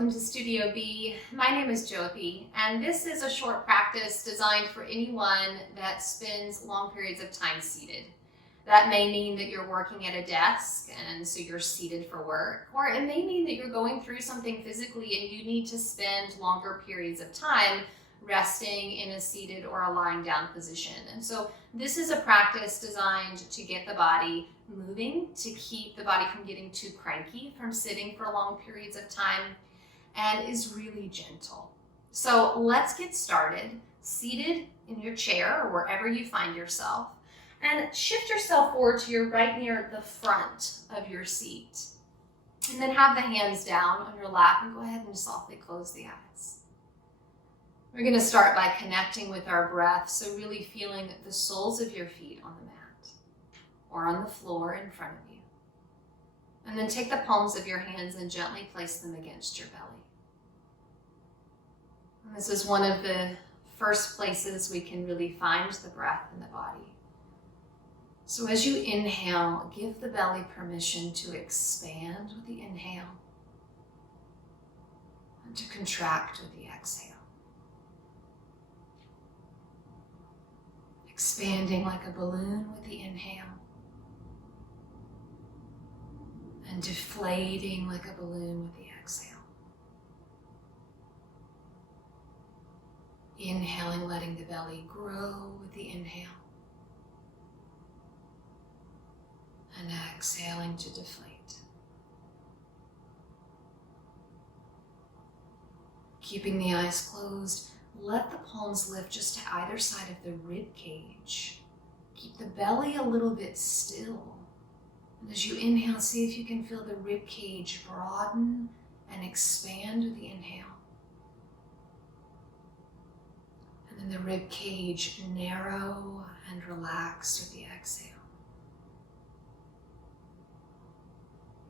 welcome to Studio B. My name is Jyothi, and this is a short practice designed for anyone that spends long periods of time seated. That may mean that you're working at a desk and so you're seated for work, or it may mean that you're going through something physically and you need to spend longer periods of time resting in a seated or a lying down position. And so this is a practice designed to get the body moving, to keep the body from getting too cranky from sitting for long periods of time, and is really gentle. So let's get started, seated in your chair or wherever you find yourself, and shift yourself forward to your right near the front of your seat. And then have the hands down on your lap and go ahead and softly close the eyes. We're going to start by connecting with our breath, so really feeling the soles of your feet on the mat or on the floor in front of you. And then take the palms of your hands and gently place them against your belly. And this is one of the first places we can really find the breath in the body. So as you inhale, give the belly permission to expand with the inhale and to contract with the exhale. Expanding like a balloon with the inhale and deflating like a balloon with the exhale. Inhaling, letting the belly grow with the inhale. And exhaling to deflate. Keeping the eyes closed, let the palms lift just to either side of the rib cage. Keep the belly a little bit still. And as you inhale, see if you can feel the rib cage broaden and expand with the inhale. And then the rib cage narrow and relax with the exhale.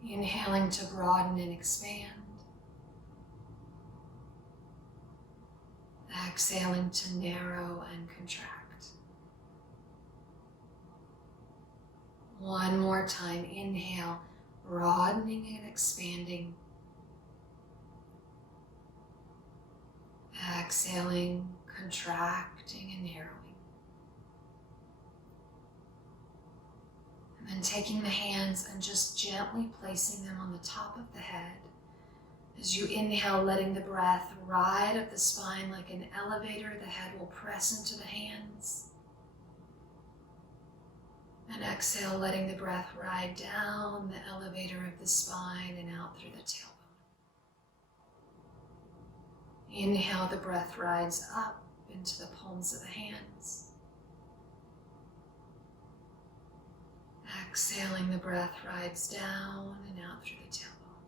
Inhaling to broaden and expand. Exhaling to narrow and contract. One more time, inhale, broadening and expanding. Exhaling, contracting and narrowing. And then taking the hands and just gently placing them on the top of the head. As you inhale, letting the breath ride up the spine like an elevator, the head will press into the hands. And exhale, letting the breath ride down the elevator of the spine and out through the tailbone. Inhale, the breath rides up into the palms of the hands. Exhaling, the breath rides down and out through the tailbone.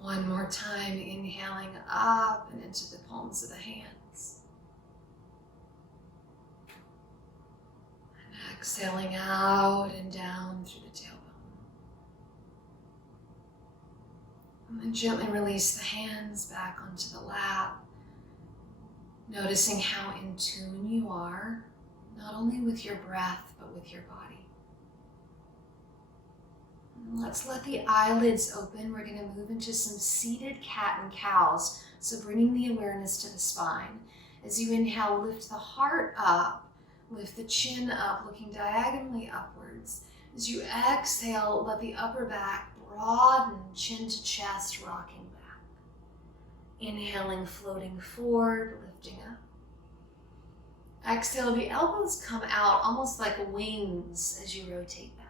One more time, inhaling up and into the palms of the hands. And exhaling out and down through the tailbone. And then gently release the hands back onto the lap, noticing how in tune you are, not only with your breath, but with your body. Let's let the eyelids open. We're going to move into some seated cat and cows. So bringing the awareness to the spine. As you inhale, lift the heart up, lift the chin up, looking diagonally upwards. As you exhale, let the upper back broaden, chin to chest, rocking back. Inhaling, floating forward, lifting up. Exhale, the elbows come out almost like wings as you rotate back.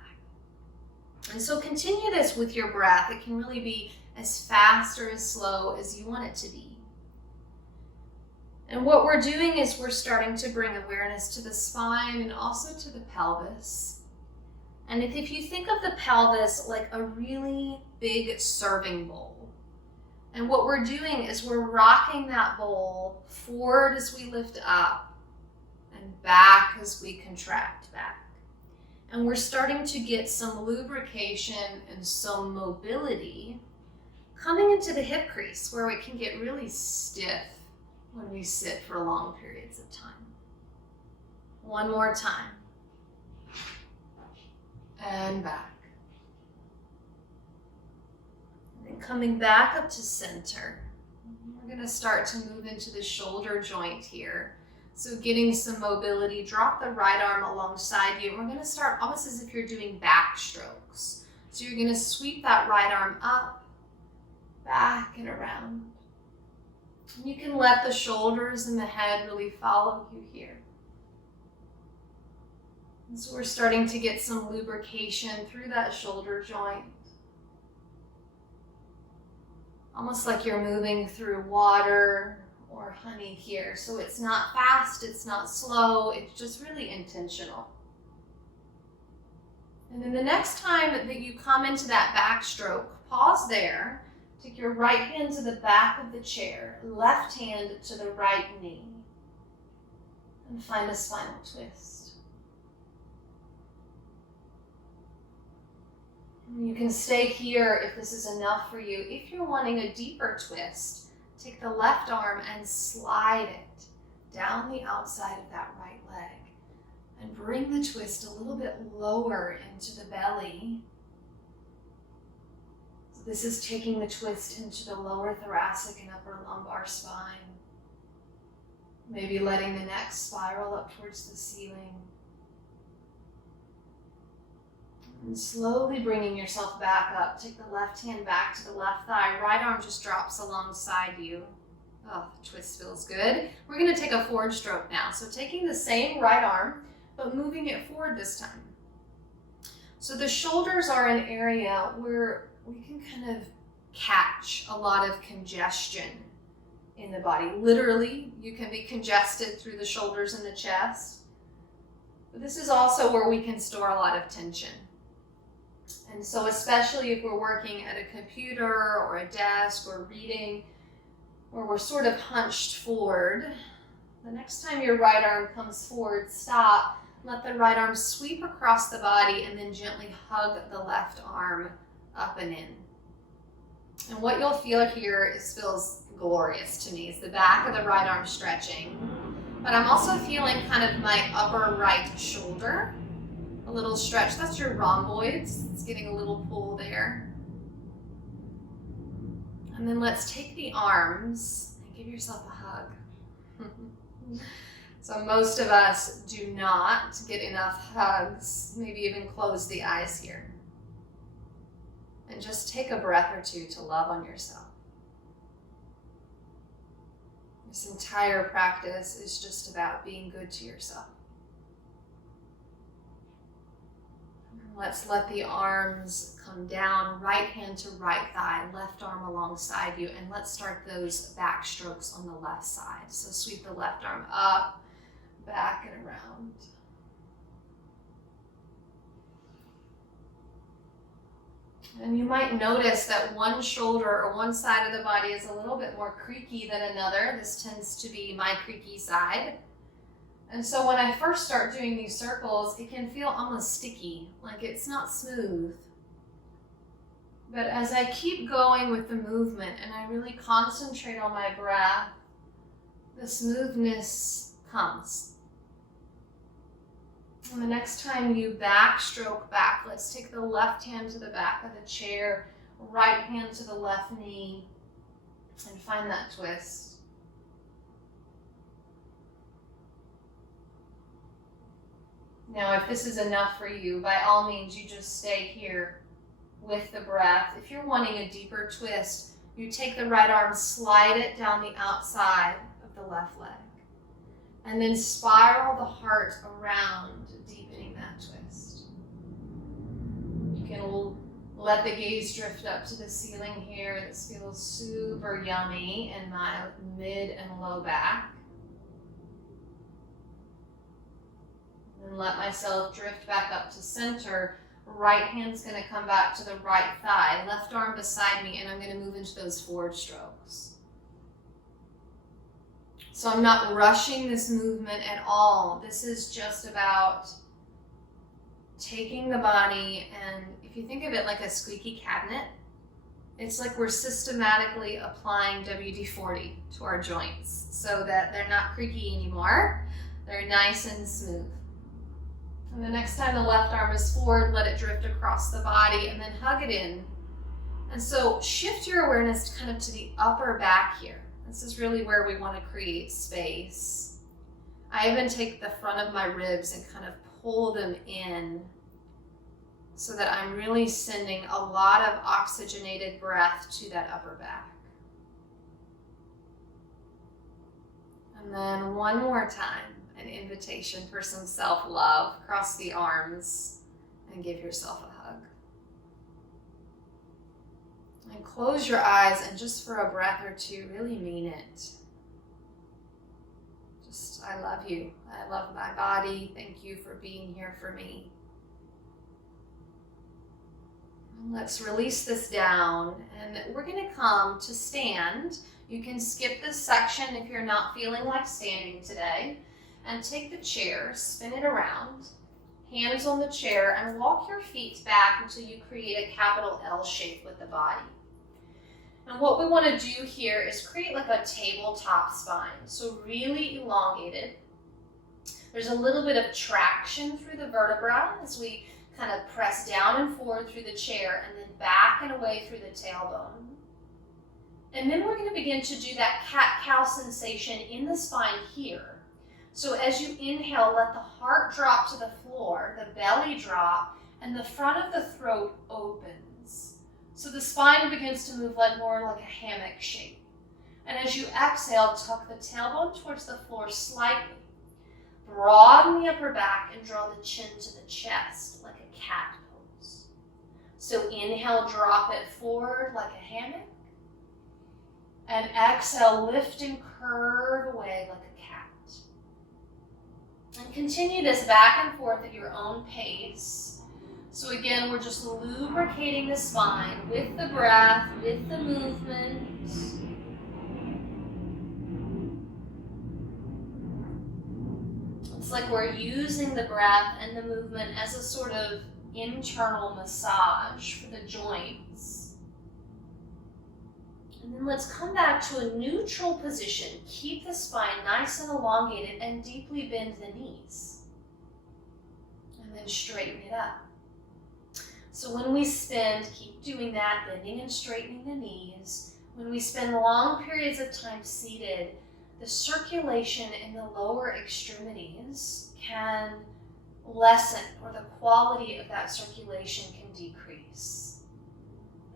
And so continue this with your breath. It can really be as fast or as slow as you want it to be. And what we're doing is we're starting to bring awareness to the spine and also to the pelvis. And if you think of the pelvis like a really big serving bowl, and what we're doing is we're rocking that bowl forward as we lift up and back as we contract back. And we're starting to get some lubrication and some mobility coming into the hip crease where it can get really stiff when we sit for long periods of time. One more time. And back. coming back up to center. We're going to start to move into the shoulder joint here. So getting some mobility, drop the right arm alongside you. And we're going to start almost as if you're doing back strokes. So you're going to sweep that right arm up, back and around. And you can let the shoulders and the head really follow you here. And so we're starting to get some lubrication through that shoulder joint. Almost like you're moving through water or honey here. So it's not fast, it's not slow, it's just really intentional. And then the next time that you come into that backstroke, pause there. Take your right hand to the back of the chair, left hand to the right knee, and find a spinal twist. You can stay here if this is enough for you. If you're wanting a deeper twist, take the left arm and slide it down the outside of that right leg and bring the twist a little bit lower into the belly. So this is taking the twist into the lower thoracic and upper lumbar spine. Maybe letting the neck spiral up towards the ceiling. And slowly bringing yourself back up. Take the left hand back to the left thigh. Right arm just drops alongside you. Oh, the twist feels good. We're going to take a forward stroke now. So taking the same right arm, but moving it forward this time. So the shoulders are an area where we can kind of catch a lot of congestion in the body. Literally, you can be congested through the shoulders and the chest. But this is also where we can store a lot of tension. And so especially if we're working at a computer or a desk or reading, where we're sort of hunched forward, the next time your right arm comes forward, stop, let the right arm sweep across the body and then gently hug the left arm up and in. And what you'll feel here feels glorious to me is the back of the right arm stretching. But I'm also feeling kind of my upper right shoulder. A little stretch. That's your rhomboids. It's getting a little pull there. And then let's take the arms and give yourself a hug. So most of us do not get enough hugs, maybe even close the eyes here. And just take a breath or two to love on yourself. This entire practice is just about being good to yourself. Let's let the arms come down, right hand to right thigh, left arm alongside you, and let's start those back strokes on the left side. So sweep the left arm up, back and around. And you might notice that one shoulder or one side of the body is a little bit more creaky than another. This tends to be my creaky side. And so when I first start doing these circles, it can feel almost sticky, like it's not smooth. But as I keep going with the movement and I really concentrate on my breath, the smoothness comes. And the next time you backstroke back, let's take the left hand to the back of the chair, right hand to the left knee, and find that twist. Now, if this is enough for you, by all means, you just stay here with the breath. If you're wanting a deeper twist, you take the right arm, slide it down the outside of the left leg, and then spiral the heart around, deepening that twist. You can let the gaze drift up to the ceiling here. This feels super yummy in my mid and low back. And let myself drift back up to center. Right hand's going to come back to the right thigh, left arm beside me, and I'm going to move into those forward strokes. So I'm not rushing this movement at all. This is just about taking the body, and if you think of it like a squeaky cabinet, it's like we're systematically applying WD-40 to our joints so that they're not creaky anymore. They're nice and smooth. And the next time the left arm is forward, let it drift across the body and then hug it in. And so shift your awareness kind of to the upper back here. This is really where we want to create space. I even take the front of my ribs and kind of pull them in so that I'm really sending a lot of oxygenated breath to that upper back. And then one more time, an invitation for some self-love. Cross the arms and give yourself a hug. And close your eyes and just for a breath or two, really mean it. Just, I love you. I love my body. Thank you for being here for me. Let's release this down, and we're going to come to stand. You can skip this section if you're not feeling like standing today, and take the chair, spin it around, hands on the chair, and walk your feet back until you create a capital L shape with the body. And what we want to do here is create like a tabletop spine, so really elongated. There's a little bit of traction through the vertebra as we kind of press down and forward through the chair and then back and away through the tailbone. And then we're going to begin to do that cat-cow sensation in the spine here. So as you inhale, let the heart drop to the floor, the belly drop, and the front of the throat opens. So the spine begins to move more like a hammock shape. And as you exhale, tuck the tailbone towards the floor slightly. Broaden the upper back and draw the chin to the chest like a cat pose. So inhale, drop it forward like a hammock. And exhale, lift and curve away like a cat. And continue this back and forth at your own pace. So again, we're just lubricating the spine with the breath, with the movement. It's like we're using the breath and the movement as a sort of internal massage for the joints. And then let's come back to a neutral position. Keep the spine nice and elongated and deeply bend the knees. And then straighten it up. So when we spend, keep doing that, bending and straightening the knees. When we spend long periods of time seated, the circulation in the lower extremities can lessen, or the quality of that circulation can decrease.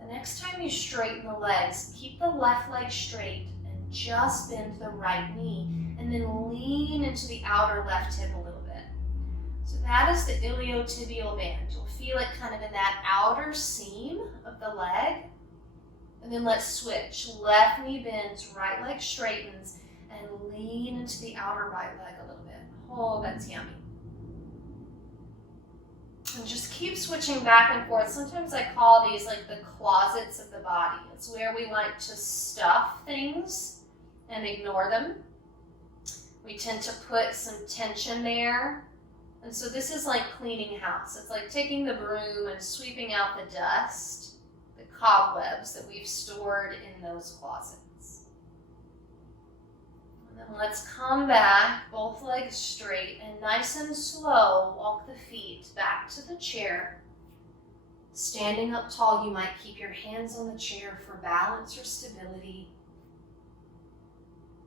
The next time you straighten the legs, keep the left leg straight and just bend the right knee, and then lean into the outer left hip a little bit. So that is the iliotibial band. You'll feel it kind of in that outer seam of the leg. And then let's switch. Left knee bends, right leg straightens, and lean into the outer right leg a little bit. Oh, that's yummy. And just keep switching back and forth. Sometimes I call these like the closets of the body. It's where we like to stuff things and ignore them. We tend to put some tension there. And so this is like cleaning house. It's like taking the broom and sweeping out the dust, the cobwebs that we've stored in those closets. And then let's come back, both legs straight, and nice and slow, walk the feet back to the chair. Standing up tall, you might keep your hands on the chair for balance or stability.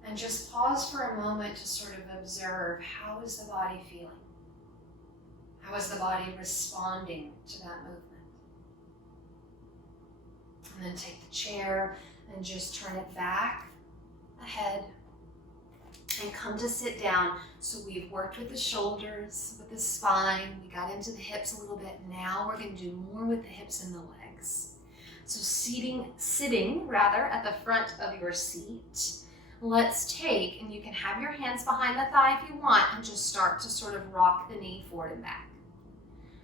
And just pause for a moment to sort of observe, how is the body feeling? How is the body responding to that movement? And then take the chair and just turn it back, ahead, and come to sit down. So we've worked with the shoulders, with the spine, we got into the hips a little bit. Now we're going to do more with the hips and the legs. So sitting at the front of your seat. Let's take, and you can have your hands behind the thigh if you want, and just start to sort of rock the knee forward and back.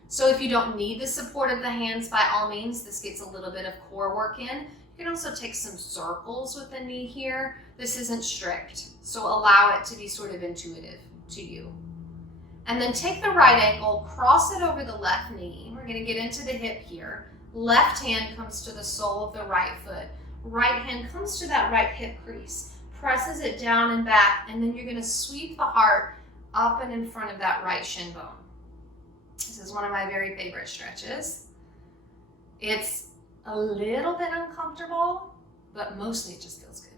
So if you don't need the support of the hands, by all means, this gets a little bit of core work in. You can also take some circles with the knee here. This isn't strict, so allow it to be sort of intuitive to you. And then take the right ankle, cross it over the left knee. We're going to get into the hip here. Left hand comes to the sole of the right foot. Right hand comes to that right hip crease, presses it down and back, and then you're going to sweep the heart up and in front of that right shin bone. This is one of my very favorite stretches. It's a little bit uncomfortable, but mostly it just feels good.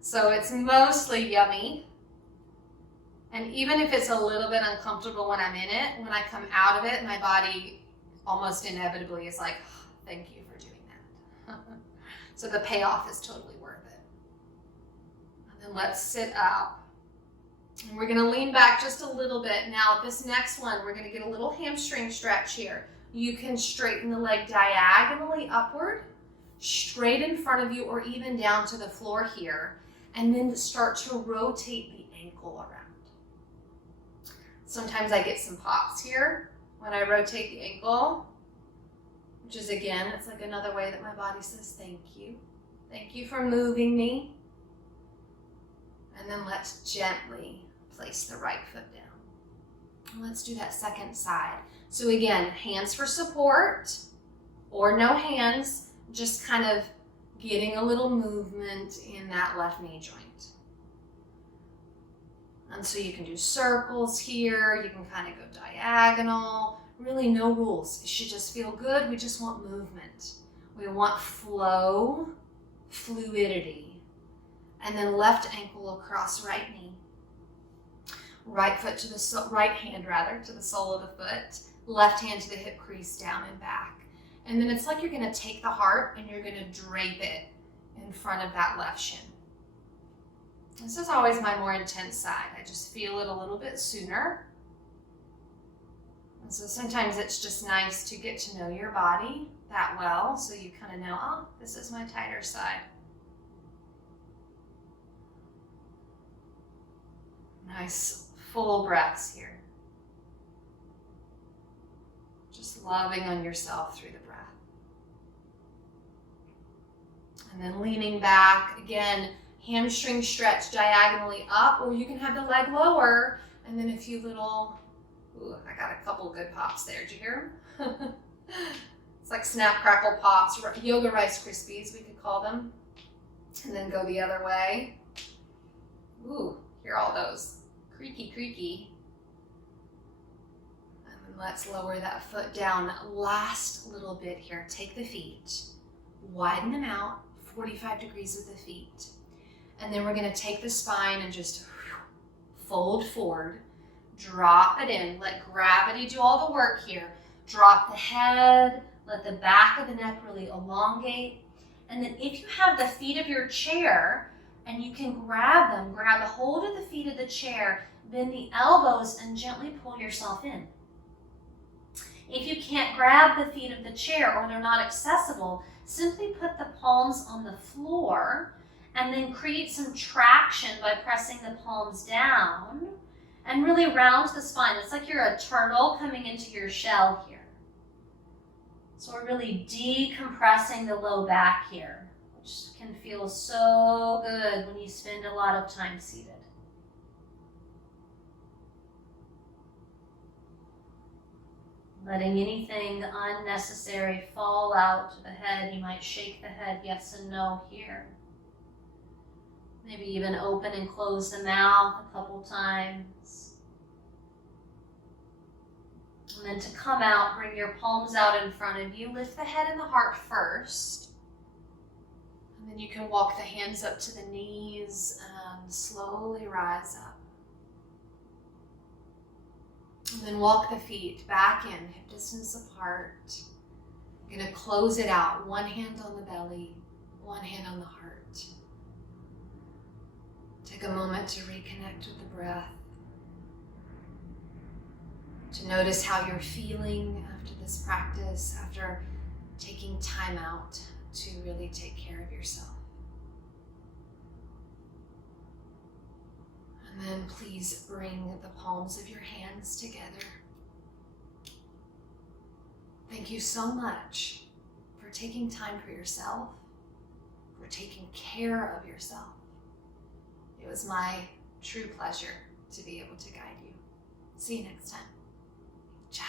So it's mostly yummy. And even if it's a little bit uncomfortable when I'm in it, when I come out of it, my body almost inevitably is like, oh, thank you for doing that. So the payoff is totally worth it. And then let's sit up. And we're gonna lean back just a little bit. Now this next one, we're gonna get a little hamstring stretch here. You can straighten the leg diagonally upward, straight in front of you, or even down to the floor here. And then start to rotate the ankle around. Sometimes I get some pops here when I rotate the ankle, which is, again, it's like another way that my body says thank you. Thank you for moving me. And then let's gently place the right foot down. And let's do that second side. So again, hands for support or no hands, just kind of getting a little movement in that left knee joint. And so you can do circles here, you can kind of go diagonal, really no rules. It should just feel good. We just want movement. We want flow, fluidity. And then left ankle across right knee. Right foot to the right hand to the sole of the foot. Left hand to the hip crease, down and back. And then it's like you're going to take the heart and you're going to drape it in front of that left shin. This is always my more intense side. I just feel it a little bit sooner. And so sometimes it's just nice to get to know your body that well, so you kind of know, oh, this is my tighter side. Nice full breaths here. Just loving on yourself through the breath. And then leaning back, again, hamstring stretch diagonally up, or you can have the leg lower, and then a few little, ooh, I got a couple good pops there. Did you hear them? It's like snap, crackle, pops, yoga Rice Krispies, we could call them. And then go the other way. Ooh, hear all those. Creaky, creaky. And then let's lower that foot down. Last little bit here. Take the feet, widen them out, 45 degrees with the feet. And then we're going to take the spine and just fold forward, drop it in, let gravity do all the work here. Drop the head, let the back of the neck really elongate. And then if you have the feet of your chair and you can grab them, grab a hold of the feet of the chair, bend the elbows and gently pull yourself in. If you can't grab the feet of the chair or they're not accessible, simply put the palms on the floor and then create some traction by pressing the palms down and really round the spine. It's like you're a turtle coming into your shell here. So we're really decompressing the low back here, which can feel so good when you spend a lot of time seated. Letting anything unnecessary fall out to the head. You might shake the head yes and no here. Maybe even open and close the mouth a couple times. And then to come out, bring your palms out in front of you. Lift the head and the heart first. And then you can walk the hands up to the knees and slowly rise up. And then walk the feet back in, hip distance apart. You're going to close it out. One hand on the belly, one hand on the heart. Take a moment to reconnect with the breath. To notice how you're feeling after this practice, after taking time out to really take care of yourself. And then please bring the palms of your hands together. Thank you so much for taking time for yourself, for taking care of yourself. It was my true pleasure to be able to guide you. See you next time. Jai.